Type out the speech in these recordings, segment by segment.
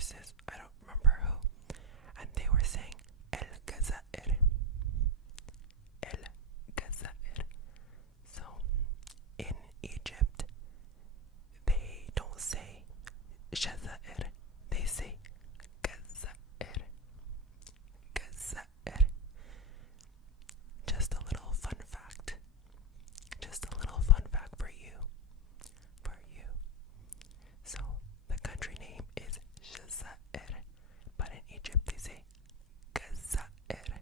sources, I don't remember who, and they were saying El Gazair. El Gazair. So in Egypt, they don't say Jazair, they say Gazair. Gazair. Just a little fun fact. Just a little fun fact for you. For you. So the country name is Jazair, but in Egypt they say Gazair.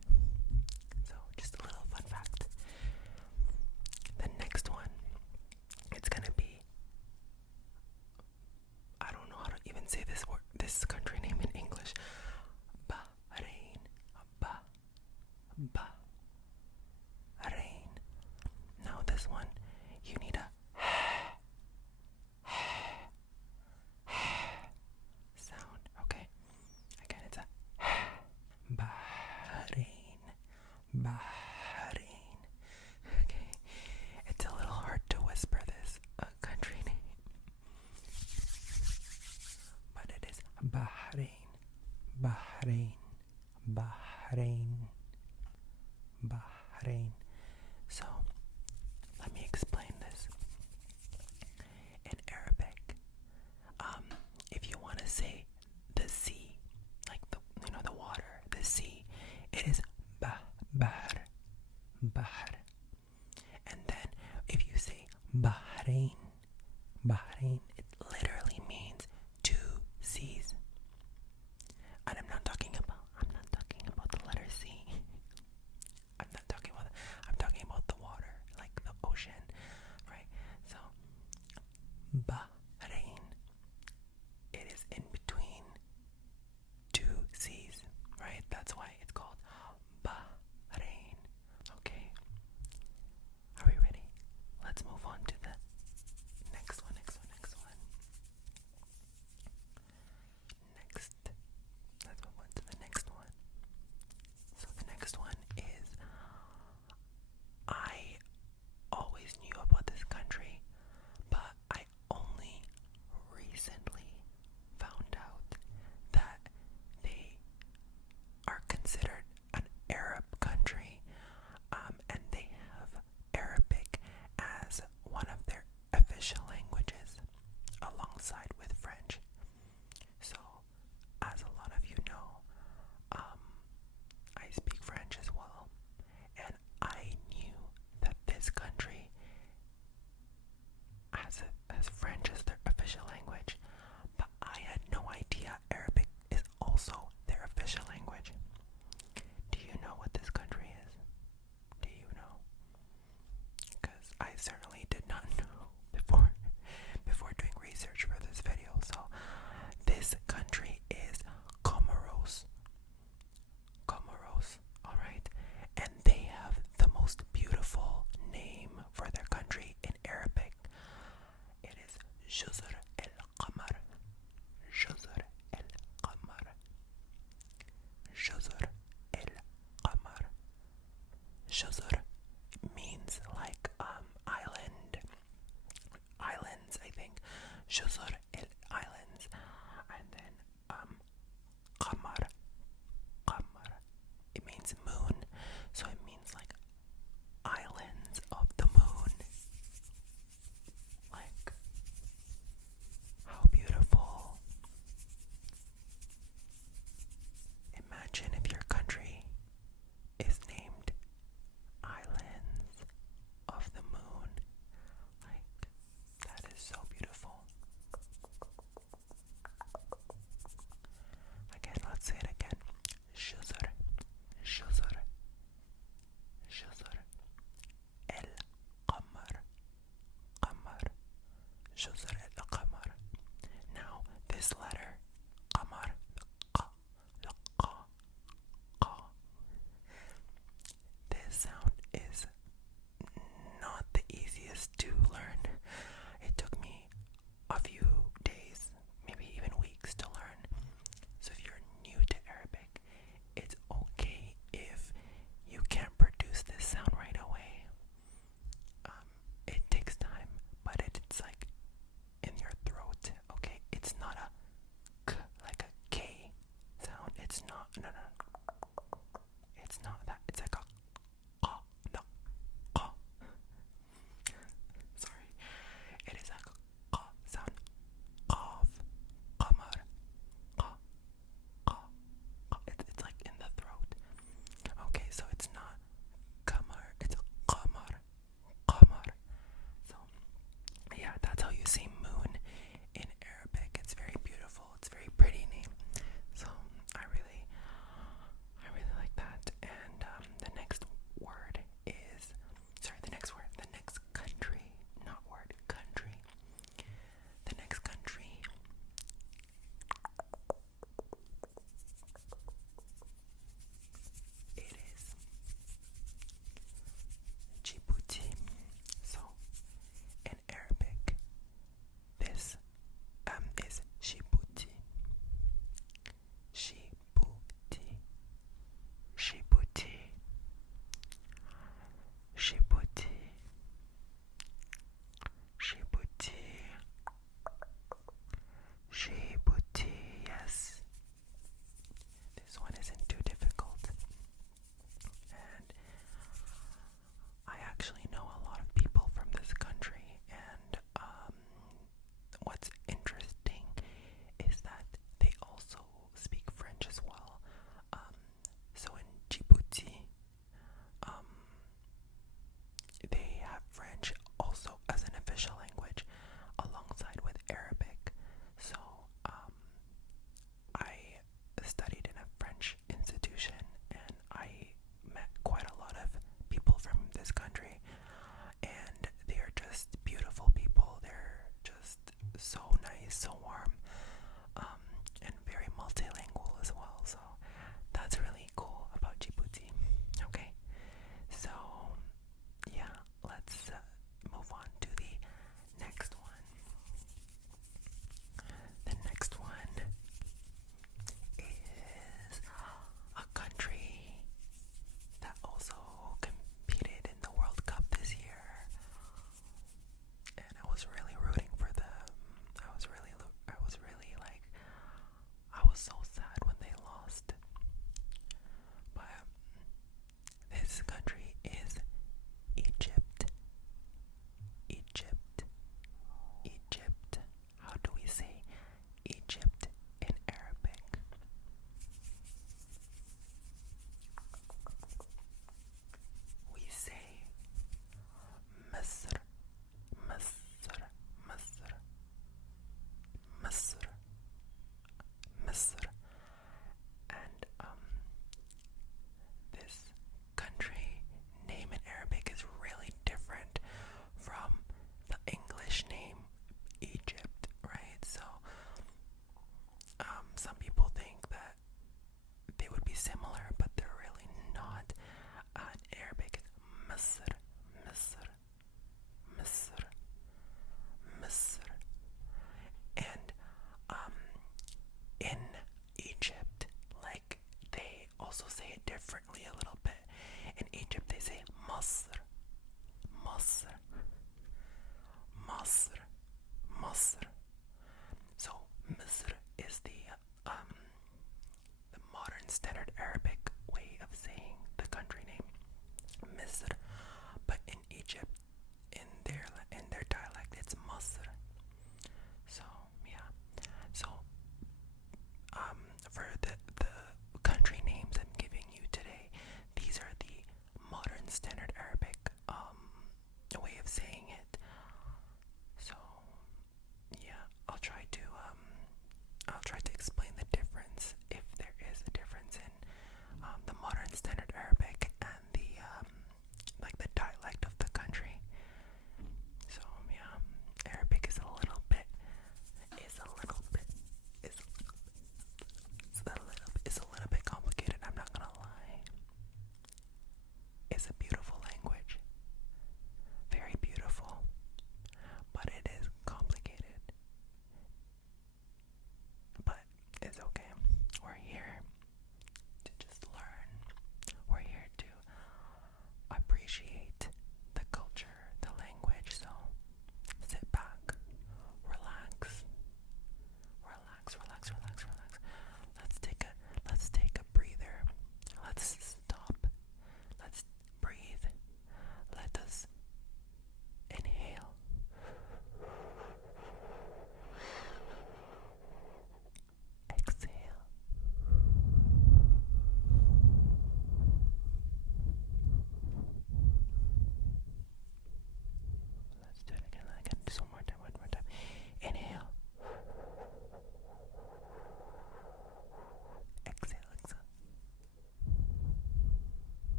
So just a little fun fact. The next one, it's gonna be, I don't know how to even say this word, this country name in English. Bahrain. Bahrain. Now this one, you need a sound, okay? Again, it's a Bahrain. Bahrain. Okay. It's a little hard to whisper this country name, but it is Bahrain. Bahrain. Bahrain. Bahrain. So, let me explain this. In Arabic, if you want to say the sea, like the water, the sea, it is bahr. And then if you say Bahrain, it literally means two seas. And I'm not talking about the letter C. I'm talking about the water, like the ocean, right? So Bahrain, it is in between two seas, right? That's why it's called Bahrain. Okay. Are we ready? Let's move on to the next one. Next, let's move on to the next one. So the next one is, I always knew about this country, but I only recently found out that they are considered an Arab country, and they have Arabic as one of their official languages, alongside with French. So, as a lot of you know, I speak French as well, and I knew that this country has French as their official language, but I had no idea Arabic is also their official language. Do you know what this country is? Do you know? Because I certainly did not know before doing research for this video. So this country is Comoros. Alright? And they have the most beautiful name for their country in Arabic. It is Jazr el-Qamar. Jazr el-Qamar. Jazr el-Qamar. Jazr means like islands, I think. Jazr el-Islands. And then Qamar. It means moon. So it means like islands of the moon. Like, how beautiful. Imagine if your country is named Islands of the Moon. Like, that is so beautiful. Again, let's say it again. Jazr el-Qamar. Jazr el-Qamar. Now, this letter, Qamar, the qa. This sound is not the easiest to learn. It took me a few days, maybe even weeks to learn. So if you're new to Arabic, no, no. It's not that. It's like a qa. No, qa. Sorry. It is like a qa sound. Qaf. Qamar. Qa. Qa. Qa. It's like in the throat. Okay, so it's not qamar. It's qamar. Qamar. So, yeah, that's how you say moon in Arabic. It's very beautiful. It's a very pretty name. So I really like that. And the next word is, the next country, not word, country. The next country it is Djibouti. So in Arabic, this is Djibouti. Djibouti. Djibouti. Djibouti. Djibouti. Djibouti. Yes. This one isn't too difficult. And I actually know a lot of people from this country, and what's interesting is that they also speak French as well. So in Djibouti, they have French also as an official language alongside with Arabic. So I studied in a French institution, and I met quite a lot of people from this country, and they are just beautiful people. They're just so nice, so warm, and very multilingual as well. So that's really cool about Djibouti. Okay, so yeah, let's move on to the next one. The next one is a country that also competed in the World Cup this year, and I was really rooting for them. I was really like, I was so sad when they lost. But this country is Egypt. Egypt. Egypt. How do we say Egypt in Arabic? We say Misr. Misr. Misr. Misr. Misr. And this country name in Arabic is really different from the English name Egypt, right? So some people think that they would be similar, but they're really not. In Arabic, it's Misr, Misr, Misr, Misr. And in Egypt, like, they also say it differently a little bit. In Egypt, they say Masr, Masr, Masr, Masr. So Misr is the modern standard Arabic way of saying the country name, Misr. But in Egypt, in their dialect, it's Masr. So yeah. So for the country names I'm giving you today, these are the modern standard Arabic way of saying it. So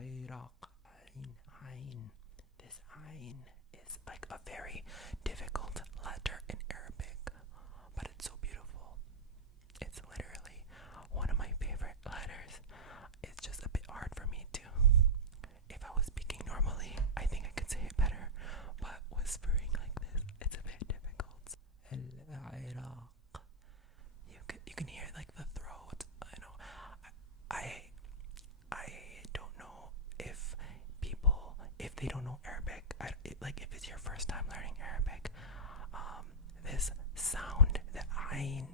Iraq. Ain. This Ain is like a very difficult letter in Arabic, but it's so beautiful. It's literally one of my favorite letters. It's just a bit hard for me to. If I was speaking normally, I think I could say it better, but whispering like this, it's a bit difficult. Iraq. You can hear like the throat. I know. I don't know if people, if they don't know Arabic, like if it's your first time learning Arabic, this sound, the ayn,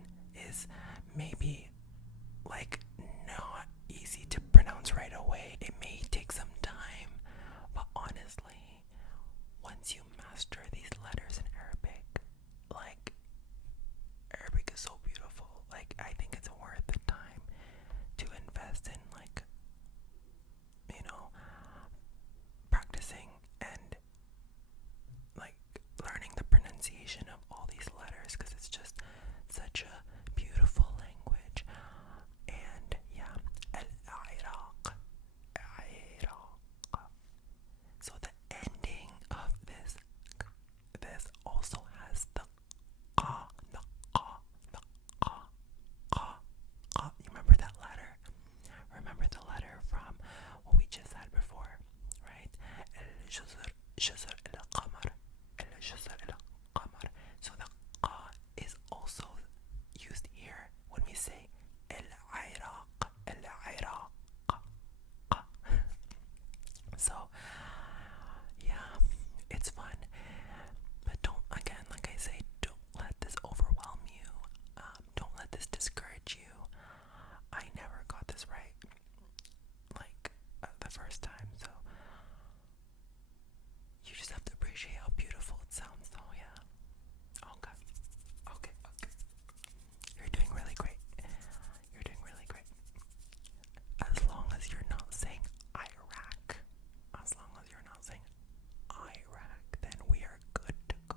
is maybe like not easy to pronounce right away. It may take some time, but honestly, once you master these letters in Arabic, like, Arabic is so beautiful. Like, I think it's worth the time to invest in, like, practicing and like learning the pronunciation of all these letters, because it's just such a beautiful language. And yeah, Iraq. So the ending of this also has the qa, the qa, the qa, qa, qa. You remember that letter? Remember the letter from what we just had before, right? الجزر إلى قمر. الجزر إلى قمر. So the qa is also used here when we say العراق. العراق. So yeah, it's fun, but don't, again, like I say, don't let this overwhelm you. Don't let this discourage you. I never got this right, like, the first time, so you just have to appreciate how beautiful it sounds, though. Yeah. Okay. You're doing really great. As long as you're not saying Iraq, then we are good to go.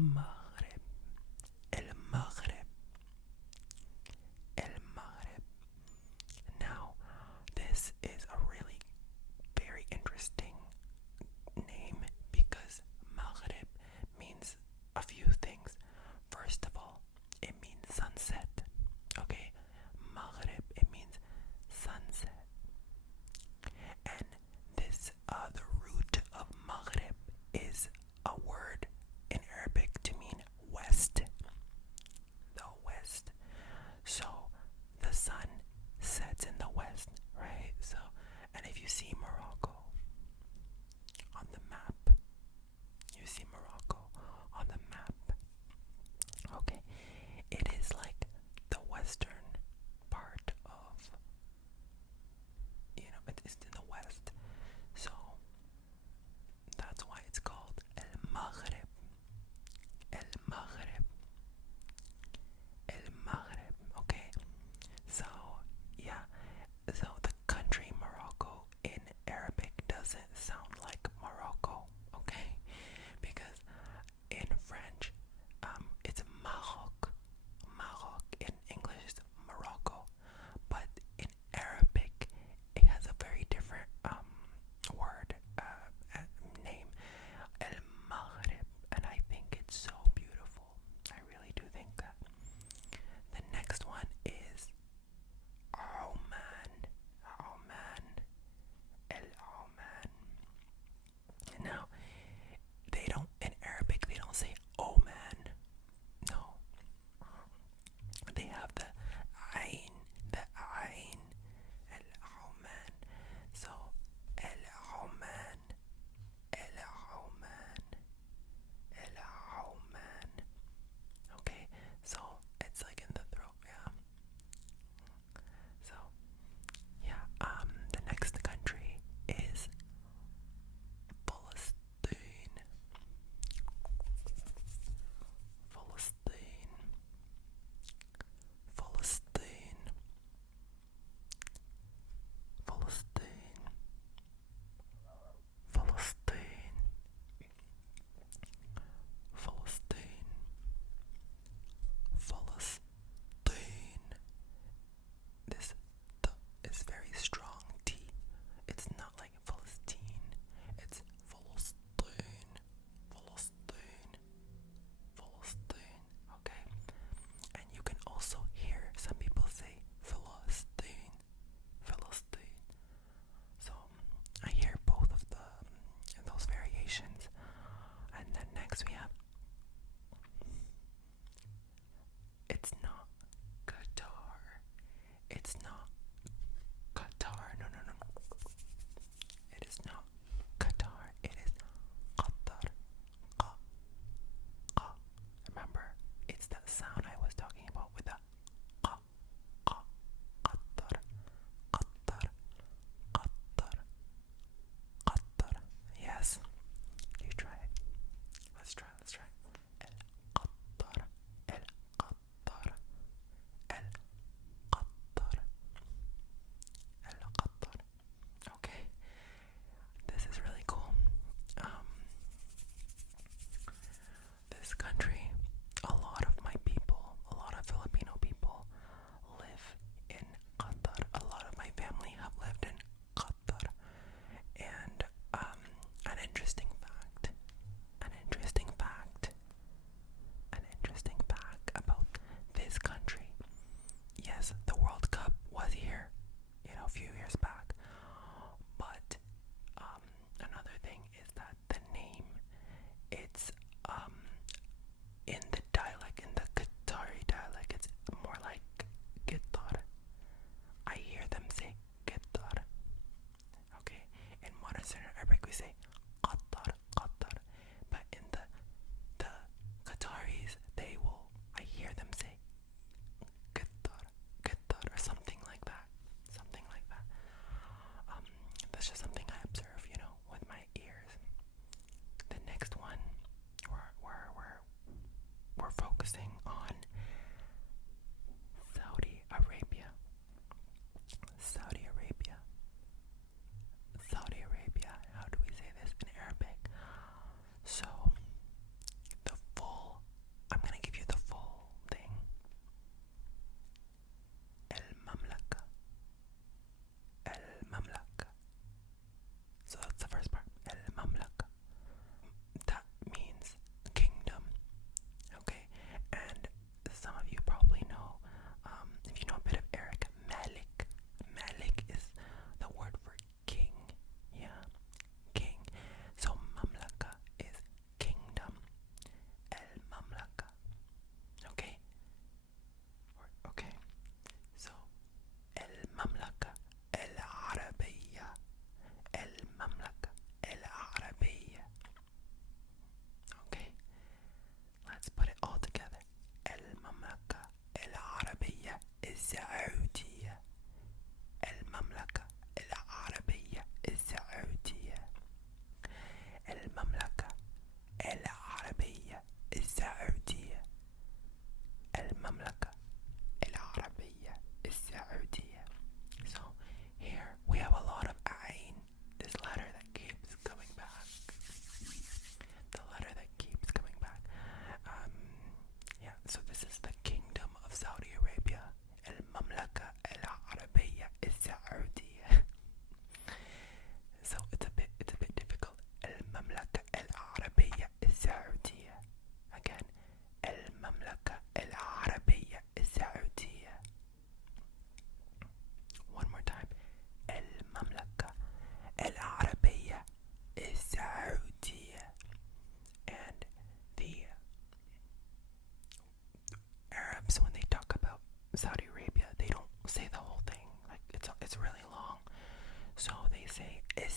Maghrib, El Maghrib, El Maghrib. Now, this is a really very interesting name because Maghrib means a few things. First of all, it means sunset. Okay, Maghrib, it means sunset. And this, the root of Maghrib is a word in Arabic to mean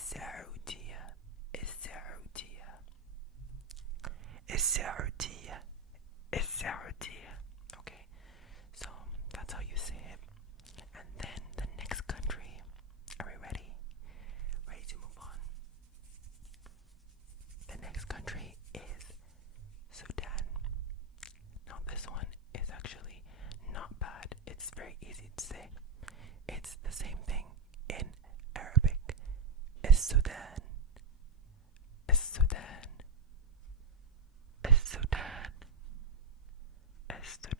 السعودية السعودية السعودية السعودية. Okay, so that's how you say it. And then the next country, are we ready? Ready to move on? The next country is Sudan. Now this one is actually not bad. It's very easy to say. It's the same thing in Arabic. Sudan. Sudan. Sudan. Sudan.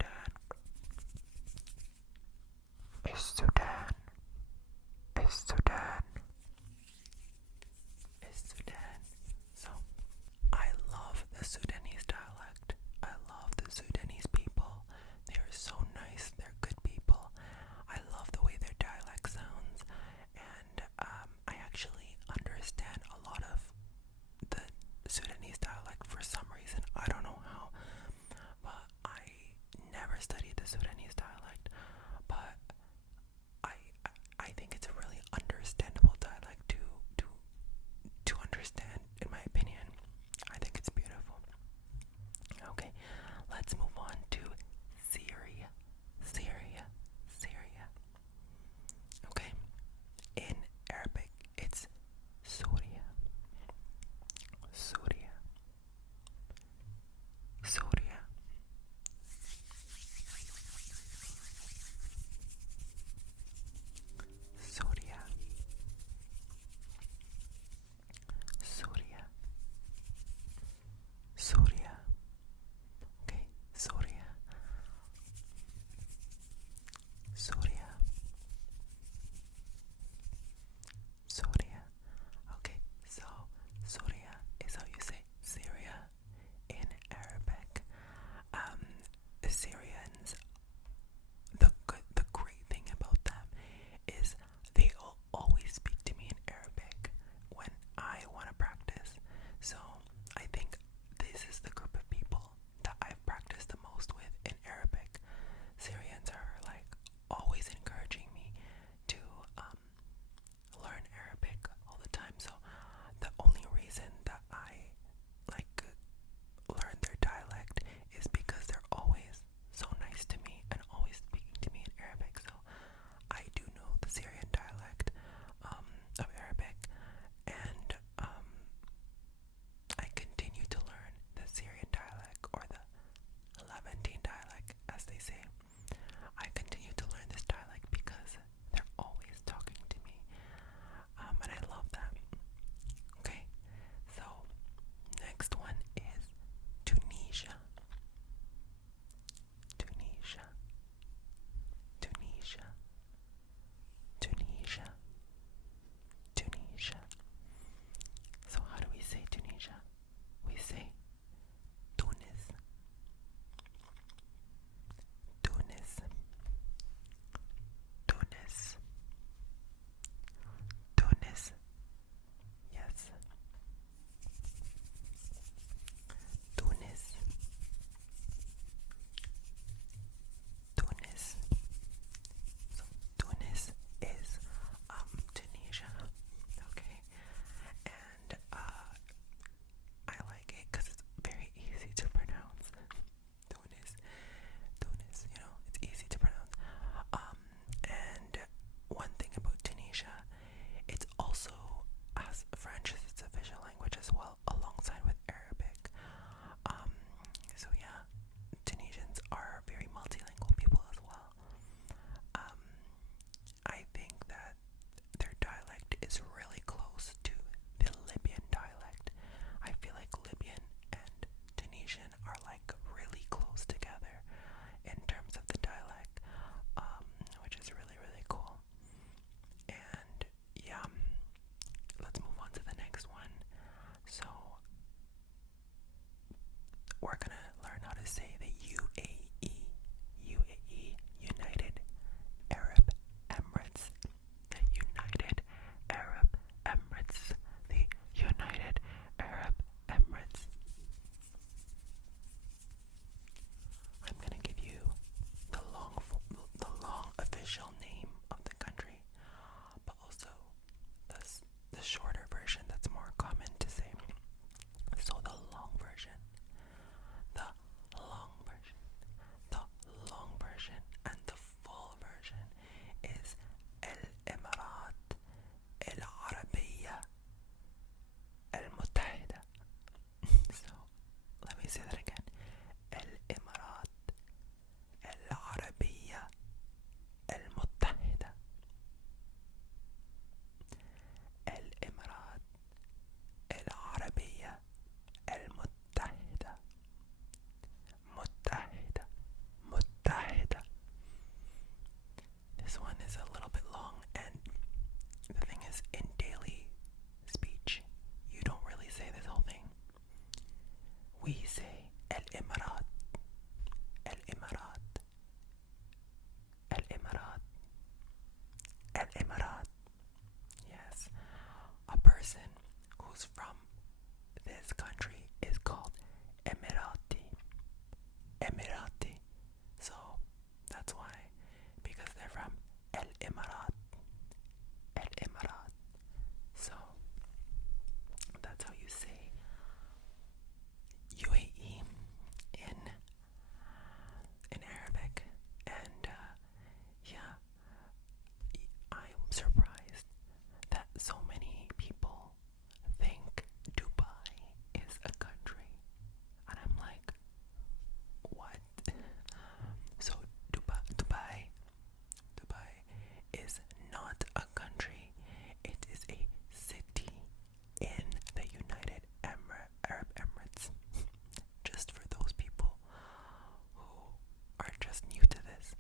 are just new to this,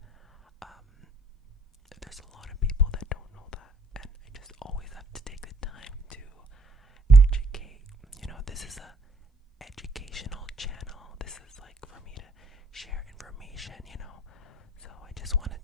there's a lot of people that don't know that, and I just always have to take the time to educate. This is a educational channel. This is like for me to share information, so I just wanted